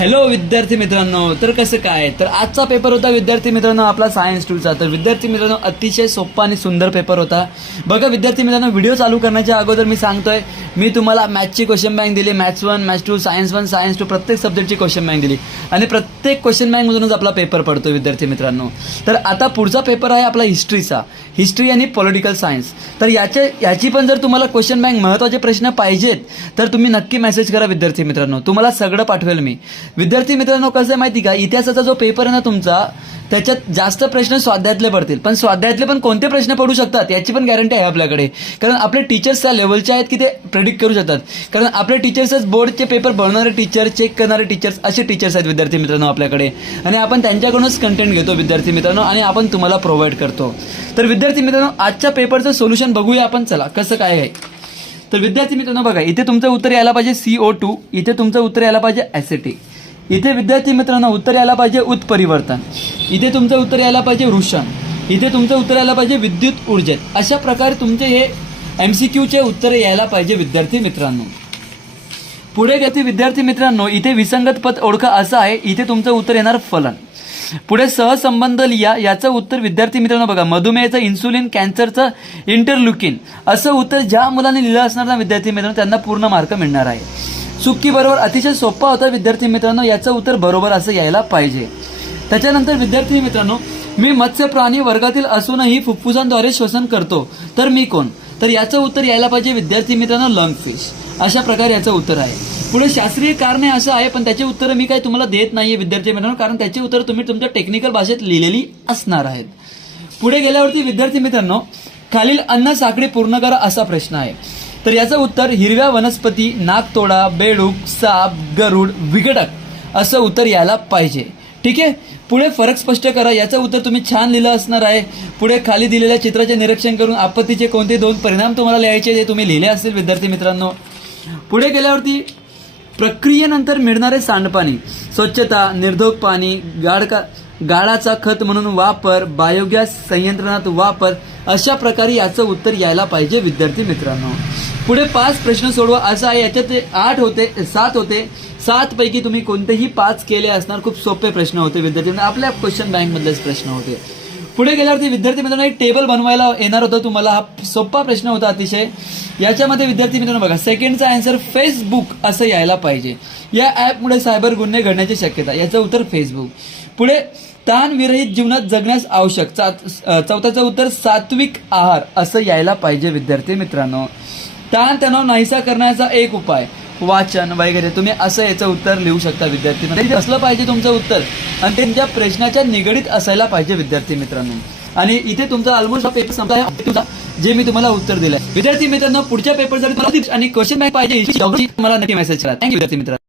Hello विद्यार्थी मित्रांनो, तर कसं काय, तर आजचा पेपर होता विद्यार्थी मित्रांनो आपला सायन्स टूचा. तर विद्यार्थी मित्रांनो अतिशय सोपा आणि सुंदर पेपर होता. बघा विद्यार्थी मित्रांनो, व्हिडिओ चालू करण्याच्या अगोदर मी सांगतोय, मी तुम्हाला मॅथची क्वेश्चन बँक दिली, मॅथ्स 1, मॅथ्स 2, सायन्स 1, सायन्स 2 प्रत्येक सब्जेक्टची क्वेश्चन बँक दिली आणि प्रत्येक क्वेश्चन बँकमधूनच आपला पेपर पडतो विद्यार्थी मित्रांनो. तर आता पुढचा पेपर आहे आपला हिस्ट्रीचा, हिस्ट्री आणि पॉलिटिकल सायन्स. तर याची पण जर तुम्हाला क्वेश्चन बँक महत्त्वाचे प्रश्न पाहिजेत तर तुम्ही नक्की मेसेज करा विद्यार्थी मित्रांनो, तुम्हाला सगळं पाठवेल मी. विद्यार्थी मित्रांनो कसं आहे माहिती का, इतिहासाचा जो पेपर आहे ना तुमचा, त्याच्यात जास्त प्रश्न स्वाध्यायातले पडतील, पण स्वाध्यायातले पण कोणते प्रश्न पडू शकतात याची पण गॅरंटी आहे आपल्याकडे, कारण आपले टीचर्स त्या लेवलचे आहेत की ते प्रेडिक्ट करू शकतात. कारण आपले टीचर्सच बोर्डचे पेपर बनवणारे टीचर, चेक करणारे टीचर्स, असे टीचर्स आहेत विद्यार्थी मित्रांनो आपल्याकडे, आणि आपण त्यांच्याकडूनच कंटेंट घेतो विद्यार्थी मित्रांनो आणि आपण तुम्हाला प्रोव्हाइड करतो. तर विद्यार्थी मित्रांनो आजच्या पेपरचं सोल्युशन बघूया आपण, चला कसं काय आहे. तर विद्यार्थी मित्रांनो बघा, इथे तुमचं उत्तर यायला पाहिजे CO2, इथे तुमचं उत्तर यायला पाहिजे ॲसिटिक, इथे विद्यार्थी मित्रांनो उत्तर यायला पाहिजे उत्परिवर्तन, इथे तुमचं उत्तर यायला पाहिजे वृषण, इथे तुमचं उत्तर यायला पाहिजे विद्युत ऊर्जेत. अशा प्रकारे तुमचे हे MCQचे उत्तर यायला पाहिजे विद्यार्थी मित्रांनो. पुढे घेते विद्यार्थी मित्रांनो, इथे विसंगत पद ओळखा असं आहे, इथे तुमचं उत्तर येणार फलन. पुढे सहसंबंध लिहा, याचं उत्तर विद्यार्थी मित्रांनो बघा, मधुमेहाचं, इन्सुलिन, कॅन्सरचं, इंटरल्युकिन, असं उत्तर ज्या मुलांनी लिहिलं असणार ना विद्यार्थी मित्रांनो त्यांना पूर्ण मार्क मिळणार आहे. चुकी बरोबर अतिशय सोपा होता विद्यार्थी मित्रांनो, याचं उत्तर बरोबर असं यायला पाहिजे. त्याच्यानंतर विद्यार्थी मित्रांनो, मी मत्स्य प्राणी वर्गातील असूनही फुफ्फुसांद्वारे श्वसन करतो, तर मी कोण, तर याचं उत्तर यायला पाहिजे विद्यार्थी मित्रांनो लंगफिश. अशा प्रकारे याचं उत्तर आहे. पुढे शास्त्रीय कारणे असं आहे, पण त्याची उत्तरं मी काही तुम्हाला देत नाहीये विद्यार्थी मित्रांनो, कारण त्याची उत्तरं तुम्ही तुमच्या टेक्निकल भाषेत लिहिलेली असणार आहेत. पुढे गेल्यावरती विद्यार्थी मित्रांनो, खालील अन्न साखळी पूर्ण करा असा प्रश्न आहे, तर याचं उत्तर हिरव्या वनस्पती, नागतोडा, बेडूक, साप, गरुड, विघटक असं उत्तर यायला पाहिजे. ठीक आहे. पुढे फरक स्पष्ट करा, याचं उत्तर तुम्ही छान लिहिलं असणार आहे. पुढे खाली दिलेल्या चित्राचे निरीक्षण करून आपत्तीचे कोणते 2 परिणाम तुम्हाला लिहायचे ते तुम्ही लिहिले असतील विद्यार्थी मित्रांनो. पुढे गेल्यावरती प्रक्रियेनंतर मिळणारे सांडपाणी, स्वच्छता, निर्धोक पाणी, गाळाचा खत म्हणून वापर, बायोगॅस संयंत्रणात वापर, अशा प्रकारे याचं उत्तर यायला पाहिजे विद्यार्थी मित्रांनो. पुढे 5 प्रश्न सोडवा असं आहे, याच्यात 7 होते, 7 पैकी तुम्ही कोणतेही 5 केले असणार. खूप सोपे प्रश्न होते विद्यार्थी, आपल्या क्वेश्चन बँक मधलेच प्रश्न होते. पुढे गेल्यावरती विद्यार्थी मित्रांनो एक टेबल बनवायला येणार होतं तुम्हाला, हा सोपा प्रश्न होता अतिशय. याच्यामध्ये विद्यार्थी मित्रांनो बघा, सेकंडचा आन्सर फेसबुक असं यायला पाहिजे. या ॲपमुळे सायबर गुन्हे घडण्याची शक्यता, याचं उत्तर फेसबुक. पुढे ताण विरहित जीवनात जगण्यास आवश्यक, चौथ्याचं उत्तर सात्विक आहार असं यायला पाहिजे विद्यार्थी मित्रांनो. ताण तणाव नाहीसा करण्याचा एक उपाय, वाचन वगैरे, तुम्ही असं याचं उत्तर लिहू शकता विद्यार्थी मित्रांनो. असलं पाहिजे तुमचं उत्तर आणि ते तुमच्या प्रश्नाच्या निगडीत असायला पाहिजे विद्यार्थी मित्रांनो. आणि इथे तुमचा ऑलमोस्ट हा पेपर संपला आहे, जे मी तुम्हाला उत्तर दिलंय विद्यार्थी मित्रांनो. पुढच्या पेपर जर तुम्हाला आणि क्वेश्चन बँक पाहिजे मला नक्की मेसेज करा. थँक्यू विद्यार्थी मित्रांनो.